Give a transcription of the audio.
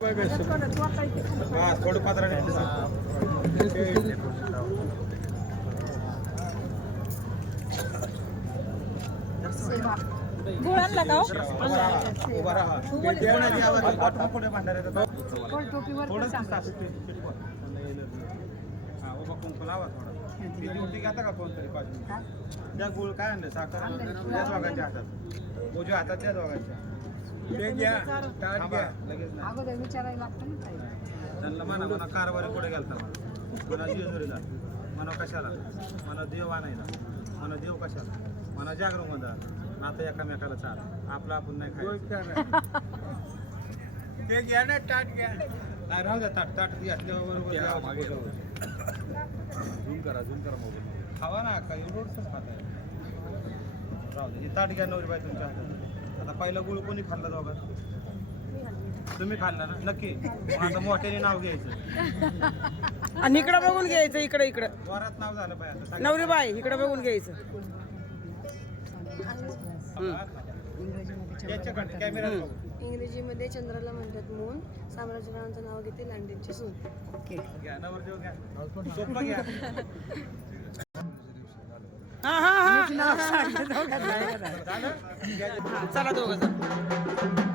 हा थोडं पात्राने गुळांना का हो? हा त्या गुळ काय आणलं? साखर? हातात. त्या दोघांच्या अगोदर विचारायला लागतं ना. त्यांना म्हणा म्हणा कारभारी कुठे गेलता म्हणा? जेजुरीला. म्हणा कशाला? म्हणा देव आणायला. म्हणा देव कशाला? म्हणा जागरूक आता एकामेकाला चाल. आपलं आपण नाही खायचं. ते घ्या ना ताट घ्या. नाही राहू द्या ताट ताट घेतल्याबरोबर झूम करा झूम करा मोबाईल खावा ना काही रोडच खात आहे राहू दे हे ताट घ्या नवरी बाई तुमच्या हातात. आता पहिला गुळ कोणी खाल्ला दोघात? तुम्ही खाल्ला ना? नक्की. मग आता मोठ्याने नाव घ्यायचं. आणि इकडं बघून घ्यायचं इकडं इकडं. वरात नाव झालं पाहिजे आता. नवरी बाई इकडं बघून घ्यायचं. याच्याकडे कॅमेरा इंग्रजीमध्ये चंद्राला म्हणतात मून साम्राज्यरावांचं नाव घेते लंडनची सून. घ्या नवरदेव घ्या. सोपं घ्या. हा हा हा. चला दोघं